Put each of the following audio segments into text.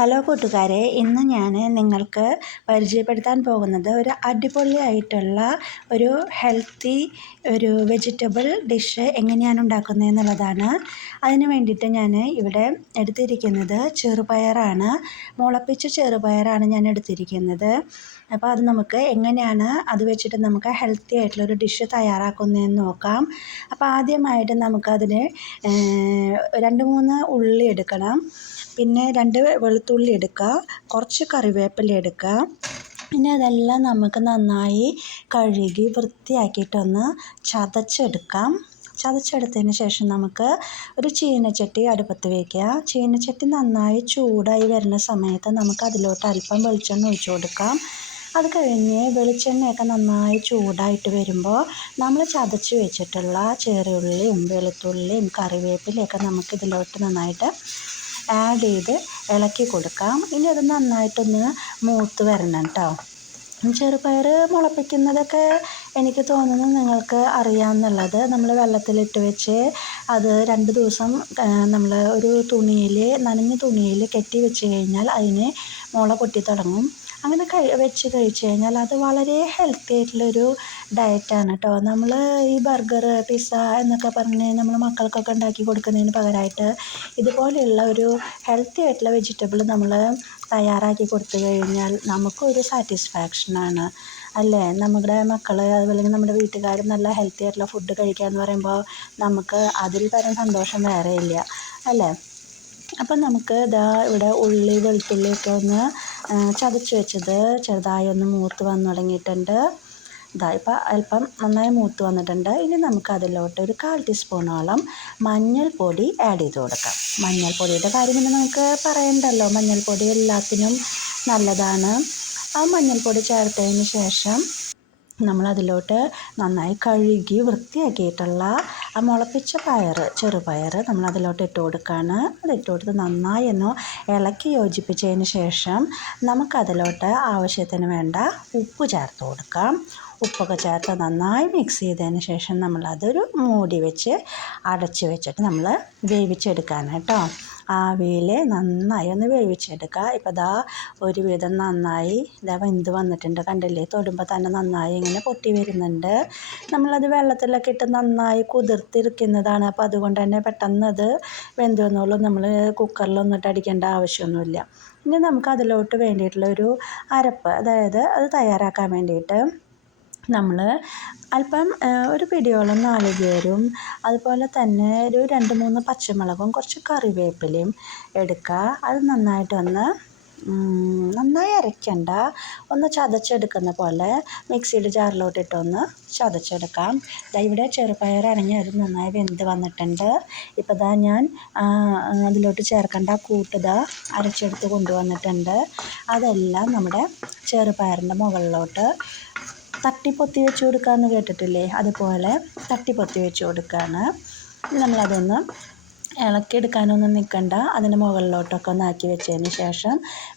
Hello കൂട്ടുകാരെ, ഇന്ന് ഞാൻ നിങ്ങൾക്ക് പരിചയപ്പെടുത്താൻ പോകുന്നത് ഒരു അടിപൊളിയായിട്ടുള്ള ഒരു ഹെൽത്തി ഒരു വെജിറ്റബിൾ ഡിഷ് എങ്ങനെയാണ് ഉണ്ടാക്കുന്നത് എന്നുള്ളതാണ്. അതിന് വേണ്ടിയിട്ട് ഞാൻ ഇവിടെ എടുത്തിരിക്കുന്നത് ചെറുപയറാണ്. മുളപ്പിച്ച ചെറുപയറാണ് ഞാൻ എടുത്തിരിക്കുന്നത്. അപ്പോൾ അത് നമുക്ക് എങ്ങനെയാണ് അത് വെച്ചിട്ട് നമുക്ക് ഹെൽത്തി ആയിട്ടുള്ളൊരു ഡിഷ് തയ്യാറാക്കുന്നതെന്ന് നോക്കാം. അപ്പോൾ ആദ്യമായിട്ട് നമുക്കതിന് 2-3 ഉള്ളി എടുക്കണം. പിന്നെ 2 വെളുത്തുള്ളി എടുക്കുക, കുറച്ച് കറിവേപ്പില എടുക്കുക. പിന്നെ അതെല്ലാം നമുക്ക് നന്നായി കഴുകി വൃത്തിയാക്കിയിട്ടൊന്ന് ചതച്ചെടുക്കാം. ചതച്ചെടുത്തതിന് ശേഷം നമുക്ക് ഒരു ചീനച്ചട്ടി അടുപ്പത്ത് വയ്ക്കുക. ചീനച്ചട്ടി നന്നായി ചൂടായി വരുന്ന സമയത്ത് നമുക്ക് അതിലോട്ട് അല്പം വെളിച്ചെണ്ണ ഒഴിച്ചു കൊടുക്കാം. അത് കഴിഞ്ഞ് വെളിച്ചെണ്ണയൊക്കെ നന്നായി ചൂടായിട്ട് വരുമ്പോൾ നമ്മൾ ചതച്ച് വെച്ചിട്ടുള്ള ചെറിയുള്ളിയും വെളുത്തുള്ളിയും കറിവേപ്പിലയൊക്കെ നമുക്ക് ഇതിലോട്ട് നന്നായിട്ട് ആഡ് ചെയ്ത് ഇളക്കി കൊടുക്കാം. ഇനി അത് നന്നായിട്ടൊന്ന് മൂത്ത് വരണം കേട്ടോ. ചെറുപയർ മുളപ്പിക്കുന്നതൊക്കെ എനിക്ക് തോന്നുന്നു നിങ്ങൾക്ക് അറിയാമെന്നുള്ളത്. നമ്മൾ വെള്ളത്തിലിട്ട് വെച്ച് അത് 2 ദിവസം നമ്മൾ ഒരു തുണിയിൽ, നനഞ്ഞ തുണിയിൽ കെട്ടി വെച്ച് കഴിഞ്ഞാൽ അതിന് മുള പൊട്ടി തുടങ്ങും. അങ്ങനെ വെച്ച് കഴിച്ച് കഴിഞ്ഞാൽ അത് വളരെ ഹെൽത്തി ആയിട്ടുള്ളൊരു ഡയറ്റാണ് കേട്ടോ. നമ്മൾ ഈ ബർഗർ, പിസ്സ എന്നൊക്കെ പറഞ്ഞ് നമ്മൾ മക്കൾക്കൊക്കെ ഉണ്ടാക്കി കൊടുക്കുന്നതിന് പകരമായിട്ട് ഇതുപോലെയുള്ള ഒരു ഹെൽത്തി ആയിട്ടുള്ള വെജിറ്റബിൾ നമ്മൾ തയ്യാറാക്കി കൊടുത്തു കഴിഞ്ഞാൽ നമുക്കൊരു സാറ്റിസ്ഫാക്ഷനാണ് അല്ലേ. നമ്മുടെ മക്കൾ അതുപോലെ നമ്മുടെ വീട്ടുകാർ നല്ല ഹെൽത്തി ആയിട്ടുള്ള ഫുഡ് കഴിക്കുക എന്ന് പറയുമ്പോൾ നമുക്ക് അതിൽ പരം സന്തോഷം വേറെ ഇല്ല അല്ലേ. അപ്പം നമുക്ക് ഇവിടെ ഉള്ളി വെളുത്തുള്ളിയൊക്കെ ഒന്ന് ചതച്ച് വെച്ചത് ചെറുതായി ഒന്ന് മൂത്ത് വന്ന് തുടങ്ങിയിട്ടുണ്ട്. ഇപ്പം അല്പം നന്നായി മൂത്ത് വന്നിട്ടുണ്ട്. ഇനി നമുക്ക് അതിലോട്ട് ഒരു 1/4 ടീസ്പൂണോളം മഞ്ഞൾപ്പൊടി ആഡ് ചെയ്ത് കൊടുക്കാം. മഞ്ഞൾപ്പൊടിയുടെ കാര്യം പിന്നെ നമുക്ക് പറയണ്ടല്ലോ, മഞ്ഞൾപ്പൊടി എല്ലാത്തിനും നല്ലതാണ്. ആ മഞ്ഞൾപ്പൊടി ചേർത്തതിന് ശേഷം നമ്മളതിലോട്ട് നന്നായി കഴുകി വൃത്തിയാക്കിയിട്ടുള്ള ആ മുളപ്പിച്ച ചെറുപയർ നമ്മളതിലോട്ട് ഇട്ട് കൊടുക്കുകയാണ്. അതിട്ട് കൊടുത്ത് നന്നായി ഒന്ന് ഇളക്കി യോജിപ്പിച്ചതിന് ശേഷം നമുക്കതിലോട്ട് ആവശ്യത്തിന് വേണ്ട ഉപ്പ് ചേർത്ത് കൊടുക്കാം. ഉപ്പൊക്കെ ചേർത്ത് നന്നായി മിക്സ് ചെയ്തതിന് ശേഷം നമ്മളതൊരു മൂടി വെച്ച് അടച്ച് വെച്ചിട്ട് നമ്മൾ വേവിച്ചെടുക്കാനാണ് കേട്ടോ. ആവിയിൽ നന്നായി ഒന്ന് വേവിച്ചെടുക്കുക. ഇപ്പോൾ ഒരുവിധം നന്നായി വെന്ത് വന്നിട്ടുണ്ട്, കണ്ടില്ലേ. തൊടുമ്പോൾ തന്നെ നന്നായി ഇങ്ങനെ പൊട്ടി വരുന്നുണ്ട്. നമ്മളത് വെള്ളത്തിലൊക്കെ ഇട്ട് നന്നായി കുതിർത്തിരിക്കുന്നതാണ്. അപ്പോൾ അതുകൊണ്ട് തന്നെ പെട്ടെന്ന് അത് വെന്ത് വന്നോളൂ. നമ്മൾ കുക്കറിലൊന്നിട്ട് അടിക്കേണ്ട ആവശ്യമൊന്നുമില്ല. ഇനി നമുക്ക് അതിലോട്ട് വേണ്ടിയിട്ടുള്ള ഒരു അരപ്പ്, അതായത് അത് തയ്യാറാക്കാൻ വേണ്ടിയിട്ട് നമ്മൾ അല്പം ഒരു പിടിയോളം നാളികേരവും അതുപോലെ തന്നെ ഒരു 2-3 പച്ചമുളകും കുറച്ച് കറിവേപ്പിലയും എടുക്കുക. അത് നന്നായി അരയ്ക്കണ്ട, ഒന്ന് ചതച്ചെടുക്കുന്ന പോലെ മിക്സിയുടെ ജാറിലോട്ടിട്ടൊന്ന് ചതച്ചെടുക്കാം. ഇവിടെ ചെറുപയറാണെങ്കിൽ അത് നന്നായി വെന്ത് വന്നിട്ടുണ്ട്. ഇപ്പോൾ ഞാൻ അതിലോട്ട് ചേർക്കേണ്ട കൂട്ട് അരച്ചെടുത്ത് കൊണ്ടുവന്നിട്ടുണ്ട്. അതെല്ലാം നമ്മുടെ ചെറുപയറിൻ്റെ മുകളിലോട്ട് തട്ടിപ്പൊത്തി വെച്ച് കൊടുക്കാമെന്ന് കേട്ടിട്ടില്ലേ, അതുപോലെ തട്ടിപ്പൊത്തി വെച്ച് കൊടുക്കുകയാണ്. നമ്മളതൊന്ന് ഇളക്കിയെടുക്കാനൊന്നും നിൽക്കണ്ട. അതിന് മുകളിലോട്ടൊക്കെ ഒന്ന് ആക്കി വെച്ചതിന് ശേഷം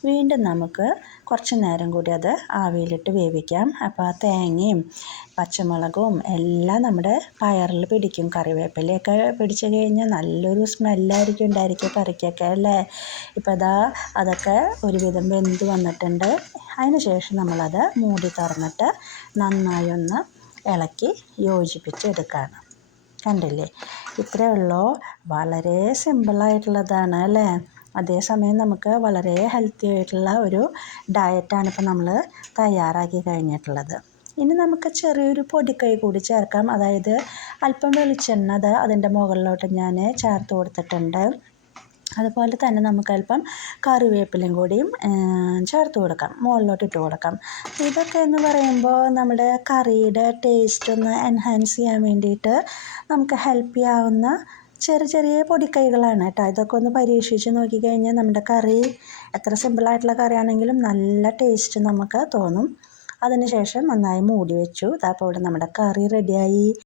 വീണ്ടും നമുക്ക് കുറച്ച് നേരം കൂടി അത് ആവിയിലിട്ട് വേവിക്കാം. അപ്പോൾ ആ തേങ്ങയും പച്ചമുളകും എല്ലാം നമ്മുടെ പയറിൽ പിടിക്കും. കറിവേപ്പിലയൊക്കെ പിടിച്ച് കഴിഞ്ഞാൽ നല്ലൊരു സ്മെല്ലായിരിക്കും ഉണ്ടായിരിക്കുക കറിക്കൊക്കെ അല്ലേ. ഇപ്പോൾ അതൊക്കെ ഒരുവിധം വെന്ത് വന്നിട്ടുണ്ട്. അതിന് ശേഷം നമ്മളത് മൂടി തുറന്നിട്ട് നന്നായി ഒന്ന് ഇളക്കി യോജിപ്പിച്ചെടുക്കുകയാണ്. കണ്ടില്ലേ, ഇത്രയേ ഉള്ളൂ. വളരെ സിമ്പിളായിട്ടുള്ളതാണ് അല്ലേ. അതേസമയം നമുക്ക് വളരെ ഹെൽത്തി ആയിട്ടുള്ള ഒരു ഡയറ്റാണ് ഇപ്പോൾ നമ്മൾ തയ്യാറാക്കി കഴിഞ്ഞിട്ടുള്ളത്. ഇനി നമുക്ക് ചെറിയൊരു പൊടിക്കൈ കൂടി ചേർക്കാം. അതായത് അല്പം വെളിച്ചെണ്ണ അതിൻ്റെ മുകളിലോട്ട് ഞാൻ ചേർത്ത് കൊടുത്തിട്ടുണ്ട്. അതുപോലെ തന്നെ നമുക്കല്പം കറിവേപ്പിലയും കൂടിയും ചേർത്ത് കൊടുക്കാം, മുകളിലോട്ട് ഇട്ട് കൊടുക്കാം. ഇതൊക്കെ എന്ന് പറയുമ്പോൾ നമ്മുടെ കറിയുടെ ടേസ്റ്റ് ഒന്ന് എൻഹാൻസ് ചെയ്യാൻ വേണ്ടിയിട്ട് നമുക്ക് ഹെൽപ്പ് ചെയ്യാവുന്ന ചെറിയ പൊടിക്കൈകളാണ് കേട്ടോ. ഇതൊക്കെ ഒന്ന് പരീക്ഷിച്ച് നോക്കിക്കഴിഞ്ഞാൽ നമ്മുടെ കറി എത്ര സിമ്പിളായിട്ടുള്ള കറിയാണെങ്കിലും നല്ല ടേസ്റ്റ് നമുക്ക് തോന്നും. അതിന് ശേഷം നന്നായി മൂടി വെച്ചു. അപ്പോൾ ഇവിടെ നമ്മുടെ കറി റെഡിയായി.